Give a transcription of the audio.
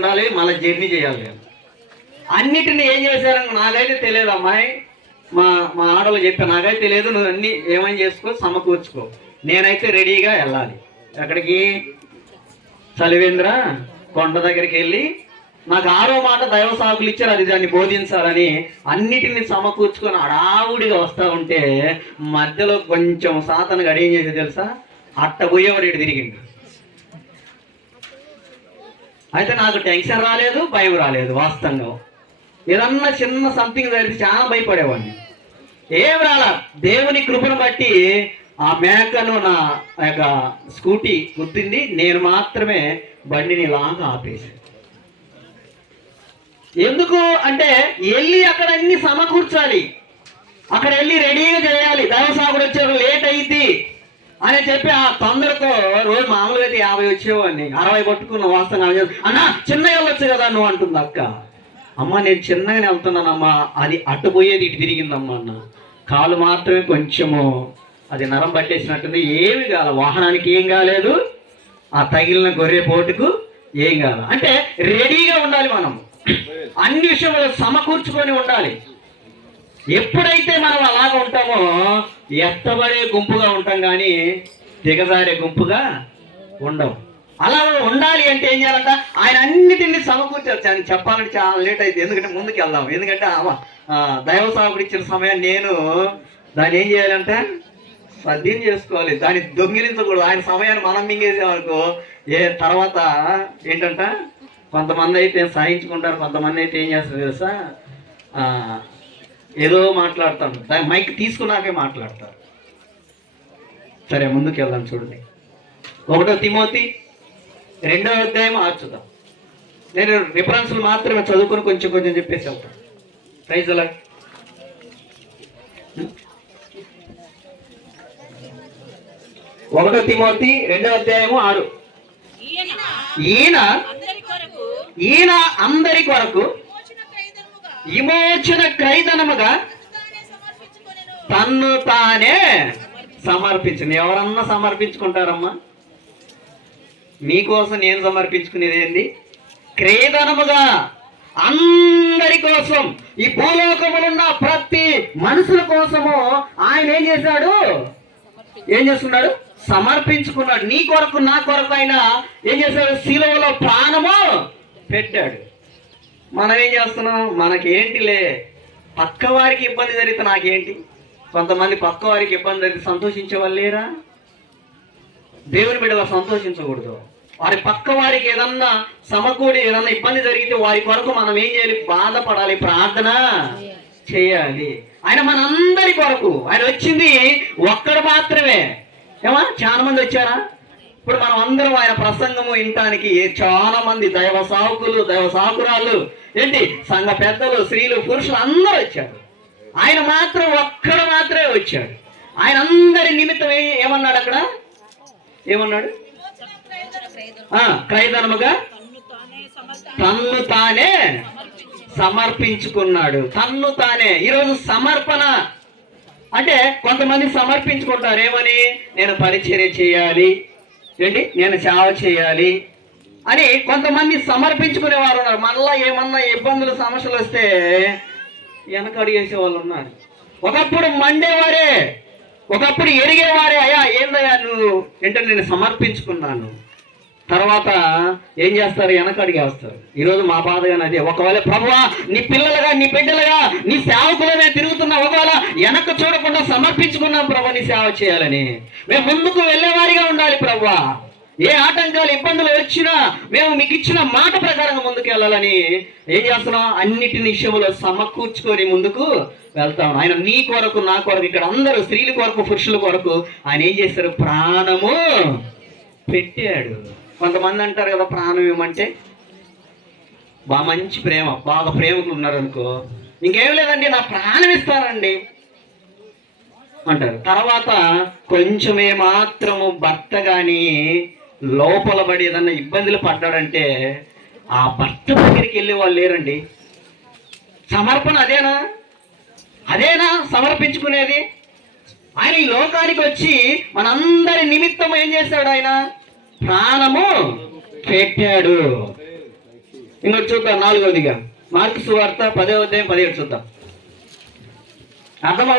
ఉండాలి, మళ్ళీ జర్నీ చేయాలి. అన్నిటిని ఏం చేశారని నాకైతే తెలియదు అమ్మాయి. మా మా ఆడవాళ్ళు చెప్పాను, నాకైతే తెలియదు, నువ్వు అన్ని ఏమైనా చేసుకో, సమకూర్చుకో, నేనైతే రెడీగా వెళ్ళాలి. ఎక్కడికి? చలివేంద్ర కొండ దగ్గరికి వెళ్ళి నాకు 6వ మాట దైవ సాకులు ఇచ్చారు, అది దాన్ని బోధించాలని అన్నిటిని సమకూర్చుకొని అడావుడిగా వస్తూ ఉంటే మధ్యలో కొంచెం సాతను గడి ఏం చేసేది తెలుసా? అట్ట పోయేవాడు ఇటు తిరిగిండు. అయితే నాకు టెన్షన్ రాలేదు, భయం రాలేదు. వాస్తవంగా ఏదన్నా చిన్న సంథింగ్ జరిగితే చాలా భయపడేవాడిని. ఏం రాలా, దేవుని కృపను బట్టి ఆ మేకను నా యొక్క స్కూటీ గుర్తింది, నేను మాత్రమే బండిని లాగా ఆపేసి. ఎందుకు అంటే వెళ్ళి అక్కడ అన్ని సమకూర్చాలి, అక్కడ వెళ్ళి రెడీగా చేయాలి. దైవసాగుడు వచ్చారు, లేట్ అయింది అని చెప్పి ఆ తొందరతో రోజు మామూలుగా అయితే 50 వచ్చేవాడిని, 60 పట్టుకున్న. వాస్తవంగా అన్నా చిన్నగా వెళ్ళొచ్చు కదా నువ్వు అంటుంది అక్క. అమ్మ నేను చిన్నగానే వెళ్తున్నానమ్మా, అది అట్టుపోయేది ఇటు తిరిగిందమ్మా అన్న. కాలు మాత్రమే కొంచెము అది నరం పట్టేసినట్టుంది, ఏమి కాల, వాహనానికి ఏం కాలేదు, ఆ తగిలిన గొర్రె పోటుకు ఏం కాదు. అంటే రెడీగా ఉండాలి, మనం అన్ని విషయంలో సమకూర్చుకొని ఉండాలి. ఎప్పుడైతే మనం అలాగ ఉంటామో ఎత్తబడే గుంపుగా ఉంటాం, కానీ దిగజారే గుంపుగా ఉండవు. అలా ఉండాలి అంటే ఏం చేయాలంట? ఆయన అన్నిటిని సమకూర్చారు. చెప్పాలంటే చాలా లేట్ అయితే, ఎందుకంటే ముందుకు వెళ్దాం. ఎందుకంటే దైవ సాగుడు ఇచ్చిన సమయాన్ని నేను దాన్ని ఏం చేయాలంటే సద్యం చేసుకోవాలి, దాన్ని దొంగిలించకూడదు. ఆయన సమయాన్ని మనం మింగేసామనుకో తర్వాత ఏంటంట, కొంతమంది అయితే సహించుకుంటారు, కొంతమంది అయితే ఏం చేస్తారు తెలుసా, ఏదో మాట్లాడతాను, దాని మైక్ తీసుకున్నాకే మాట్లాడతారు. సరే ముందుకు వెళ్దాం. చూడండి 1 తిమోతి 2వ అధ్యాయం ఆర్చుదాం. నేను రిఫరెన్స్లు మాత్రమే చదువుకొని కొంచెం కొంచెం చెప్పేసి వెళ్తాను. ప్రైజ్ అలా 1 తిమోతి 2వ అధ్యాయము 6. ఈయన అందరి కొరకు విమోచన క్రైదనముగా తన్ను తానే సమర్పించను. ఎవరన్నా సమర్పించుకుంటారమ్మా? మీకోసం నేను సమర్పించుకునేది ఏంది? క్రైదనముగా, అందరి కోసం, ఈ భూలోకములున్న ప్రతి మనుషుల కోసము ఆయన ఏం చేశాడు? ఏం చేస్తున్నాడు? సమర్పించుకున్నాడు. నీ కొరకు నా కొరకు ఆయన ఏం చేశాడు? శిలువలో ప్రాణము పెట్టాడు. మనం ఏం చేస్తున్నాం? మనకేంటిలే, పక్క వారికి ఇబ్బంది జరిగితే నాకేంటి? కొంతమంది పక్క వారికి ఇబ్బంది జరిగితే సంతోషించే వాళ్ళు లేరా? దేవుని బిడ్డలా సంతోషించకూడదు. వారి పక్క వారికి ఏదన్నా సమకూడి ఏదన్నా ఇబ్బంది జరిగితే వారి కొరకు మనం ఏం చేయాలి? బాధపడాలి, ప్రార్థన చేయాలి. ఆయన మనందరి కొరకు, ఆయన వచ్చింది ఒక్కడు మాత్రమే. ఏమా చాలా మంది వచ్చారా? ఇప్పుడు మనం అందరం ఆయన ప్రసంగము వినటానికి చాలా మంది దైవ సాకులు, దైవ సాకురాళ్ళు, ఏంటి సంఘ పెద్దలు, స్త్రీలు, పురుషులు అందరూ వచ్చారు. ఆయన మాత్రం ఒక్కడు మాత్రమే వచ్చాడు. ఆయన అందరి నిమిత్తం ఏమన్నాడు? అక్కడ ఏమన్నాడు? క్రైదనముగా తన్ను తానే సమర్పించుకున్నాడు. తన్ను తానే. ఈరోజు సమర్పణ అంటే కొంతమంది సమర్పించుకుంటారు ఏమని? నేను పరిచర్య చేయాలి, ఏంటి నేను సేవ చేయాలి అని కొంతమంది సమర్పించుకునే వారు ఉన్నారు. మళ్ళా ఏమన్నా ఇబ్బందులు, సమస్యలు వస్తే వెనకడు చేసే వాళ్ళు ఉన్నారు. ఒకప్పుడు మండేవారే, ఒకప్పుడు ఎరిగేవారే, అయ్యా ఏందయ్యా నువ్వు ఏంటంటే నేను సమర్పించుకున్నాను. తర్వాత ఏం చేస్తారు? వెనకడిగా వస్తారు. ఈరోజు మా బాధగానే అదే. ఒకవేళ ప్రభువా నీ పిల్లలుగా, నీ బిడ్డలుగా, నీ సేవకులనే తిరుగుతున్నా, ఒకవేళ వెనక్కి చూడకుండా సమర్పించుకున్నాం ప్రభు నీ సేవ చేయాలని. మేము ముందుకు వెళ్ళేవారిగా ఉండాలి ప్రభువా. ఏ ఆటంకాలు, ఇబ్బందులు వచ్చినా మేము మీకు ఇచ్చిన మాట ప్రకారంగా ముందుకు వెళ్ళాలని ఏం చేస్తున్నాం? అన్నిటి విషయంలో సమకూర్చుకొని ముందుకు వెళ్తాం. ఆయన నీ కొరకు, నా కొరకు, ఇక్కడ అందరూ స్త్రీల కొరకు, పురుషుల కొరకు ఆయన ఏం చేస్తారు? ప్రాణము పెట్టాడు. కొంతమంది అంటారు కదా, ప్రాణం ఏమంటే బాగా మంచి ప్రేమ, బాగా ప్రేమకులు ఉన్నారనుకో, ఇంకేం లేదండి నా ప్రాణం ఇస్తానండి అంటారు. తర్వాత కొంచెమే మాత్రము భర్త కానీ లోపల పడి ఏదన్నా ఇబ్బందులు పడ్డాడంటే ఆ భర్త దగ్గరికి వెళ్ళే వాళ్ళు లేరండి. సమర్పణ అదేనా? అదేనా సమర్పించుకునేది? ఆయన ఈ లోకానికి వచ్చి మనందరి నిమిత్తం ఏం చేశాడు? ఆయన ప్రాణము పెట్టాడు. ఇంకోటి చూద్దాం 4వదిగా మార్కు సువార్త 10వ అధ్యాయం 17 చూద్దాం. అర్థం